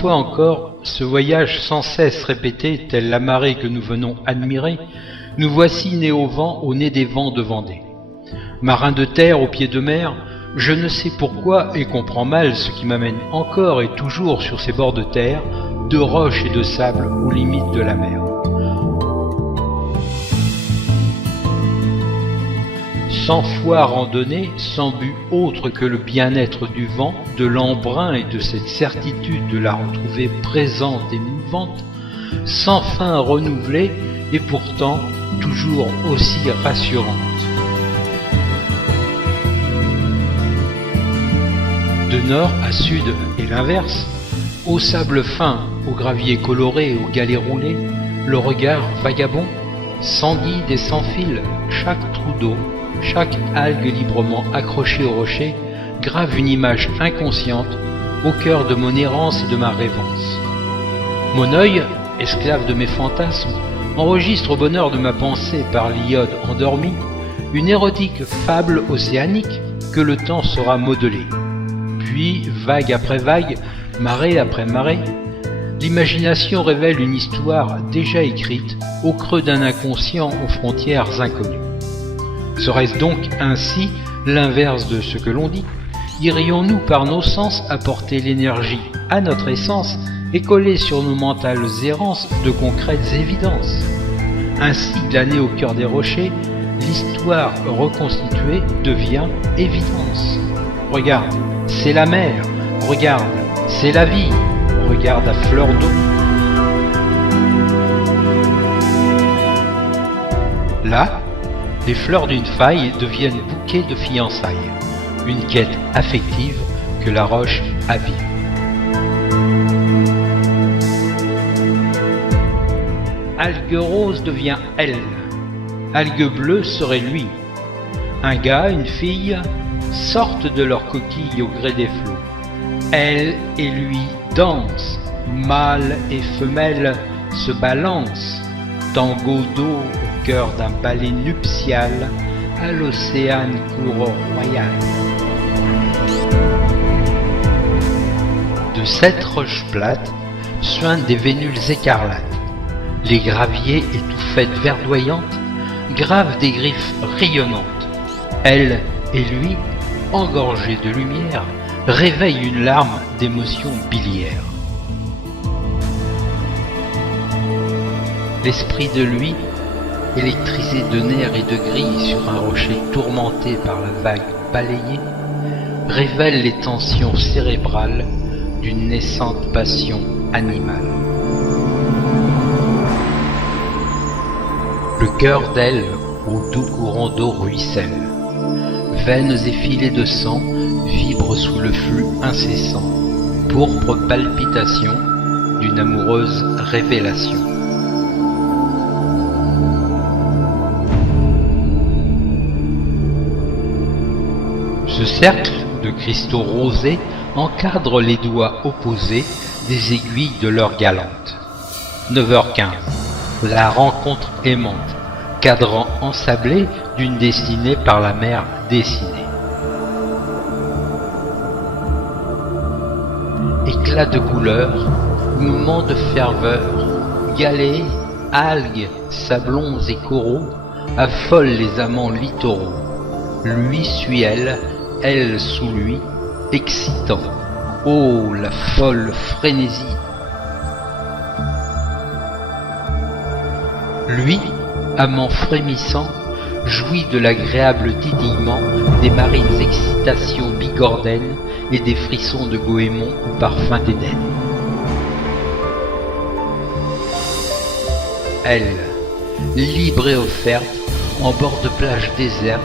fois encore, ce voyage sans cesse répété, tel la marée que nous venons admirer, nous voici nés au vent, au nez des vents de Vendée. Marin de terre au pied de mer, je ne sais pourquoi et comprends mal ce qui m'amène encore et toujours sur ces bords de terre, de roches et de sable aux limites de la mer. Sans foi randonnée, sans but autre que le bien-être du vent, de l'embrun et de cette certitude de la retrouver présente et mouvante, sans fin renouvelée et pourtant toujours aussi rassurante. De nord à sud et l'inverse, au sable fin, au gravier coloré, au galet roulé, le regard vagabond, sans guide et sans fil, chaque trou d'eau, chaque algue librement accrochée au rocher, grave une image inconsciente au cœur de mon errance et de ma rêvance. Mon œil, esclave de mes fantasmes, enregistre au bonheur de ma pensée par l'iode endormi une érotique fable océanique que le temps saura modeler. Puis, vague après vague, marée après marée, l'imagination révèle une histoire déjà écrite au creux d'un inconscient aux frontières inconnues. Serait-ce donc ainsi l'inverse de ce que l'on dit? Irions-nous par nos sens apporter l'énergie à notre essence et coller sur nos mentales errances de concrètes évidences? Ainsi, glané au cœur des rochers, l'histoire reconstituée devient évidence. Regarde, c'est la mer, regarde, c'est la vie, regarde à fleur d'eau. Là, les fleurs d'une faille deviennent bouquets de fiançailles, une quête affective que la roche avive. Algue rose devient elle, algue bleue serait lui. Un gars, une fille, sortent de leur coquille au gré des flots. Elle et lui dansent, mâle et femelle se balancent, tango d'eau au cœur d'un ballet nuptial, à l'océane cour royale. De cette roche plate suintent des vénules écarlates. Les graviers étouffettes verdoyantes gravent des griffes rayonnantes. Elle et lui, engorgés de lumière, réveillent une larme d'émotion biliaire. L'esprit de lui, électrisé de nerfs et de grilles sur un rocher tourmenté par la vague balayée, révèle les tensions cérébrales d'une naissante passion animale. Le cœur d'elle, au doux courant d'eau ruisselle. Veines effilées de sang vibrent sous le flux incessant, pourpre palpitation d'une amoureuse révélation. Ce cercle de cristaux rosés encadre les doigts opposés des aiguilles de l'heure galante. 9h15. La rencontre aimante, cadran ensablé d'une destinée par la mer dessinée. Éclat de couleurs, mouvement de ferveur, galets, algues, sablons et coraux affolent les amants littoraux. Lui suit elle sous lui, excitant. Oh, la folle frénésie! Lui, amant frémissant, jouit de l'agréable titillement des marines excitations bigordaines et des frissons de goémon au parfum d'Éden. Elle, libre et offerte, en bord de plage déserte,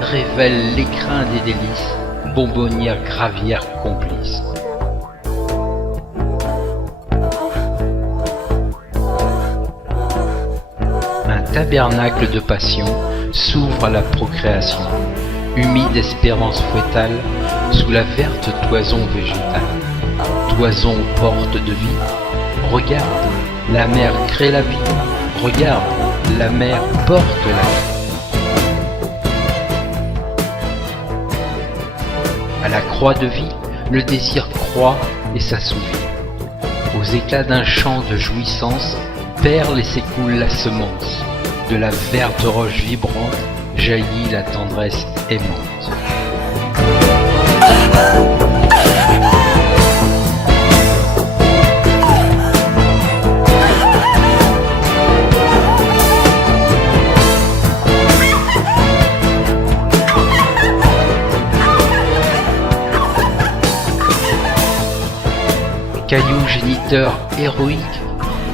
révèle l'écrin des délices, bonbonnière gravière complice. Tabernacle de passion s'ouvre à la procréation, humide espérance fœtale sous la verte toison végétale. Toison aux portes de vie, regarde, la mer crée la vie, regarde, la mer porte la vie. À la croix de vie, le désir croît et s'assouvit. éclats d'un chant de jouissance, perle et s'écoule la semence. De la verte roche vibrante jaillit la tendresse aimante. Caillou géniteur héroïque,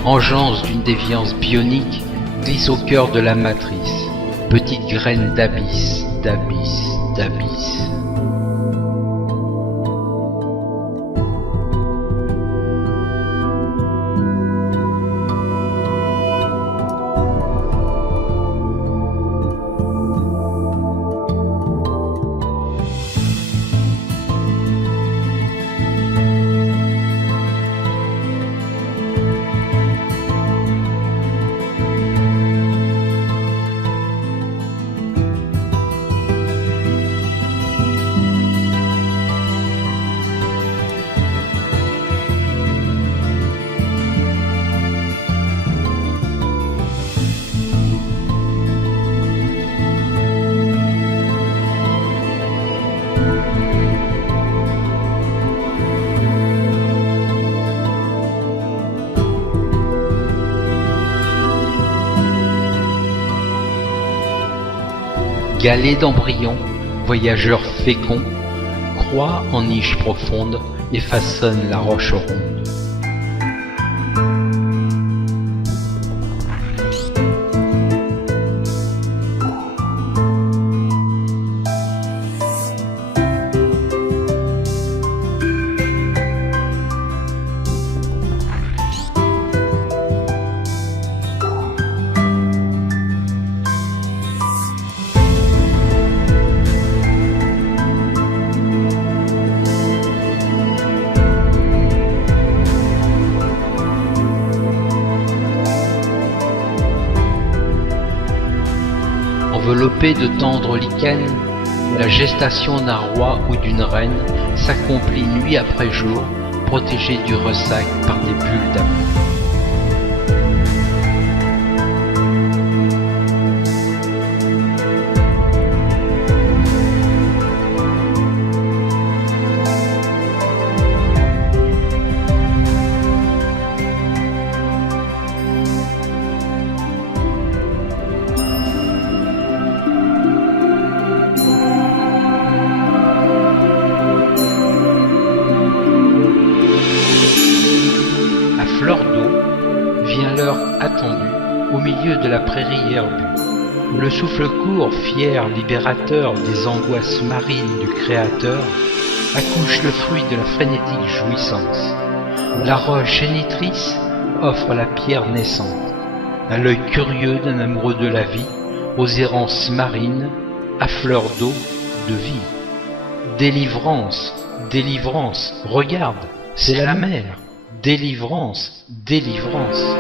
engeance d'une déviance bionique, glisse au cœur de la matrice, petite graine d'abysse, d'abysse, d'abysse. Galets d'embryons, voyageurs féconds, croient en niche profonde et façonnent la roche ronde. Enveloppée de tendres lichens, la gestation d'un roi ou d'une reine s'accomplit nuit après jour, protégée du ressac par des bulles d'amour. Fleur d'eau vient l'heure attendue au milieu de la prairie herbue. Le souffle court, fier, libérateur des angoisses marines du Créateur, accouche le fruit de la frénétique jouissance. La roche génitrice offre la pierre naissante, à l'œil curieux d'un amoureux de la vie, aux errances marines, à fleur d'eau de vie. Délivrance, délivrance, regarde, c'est la mer. Délivrance, délivrance.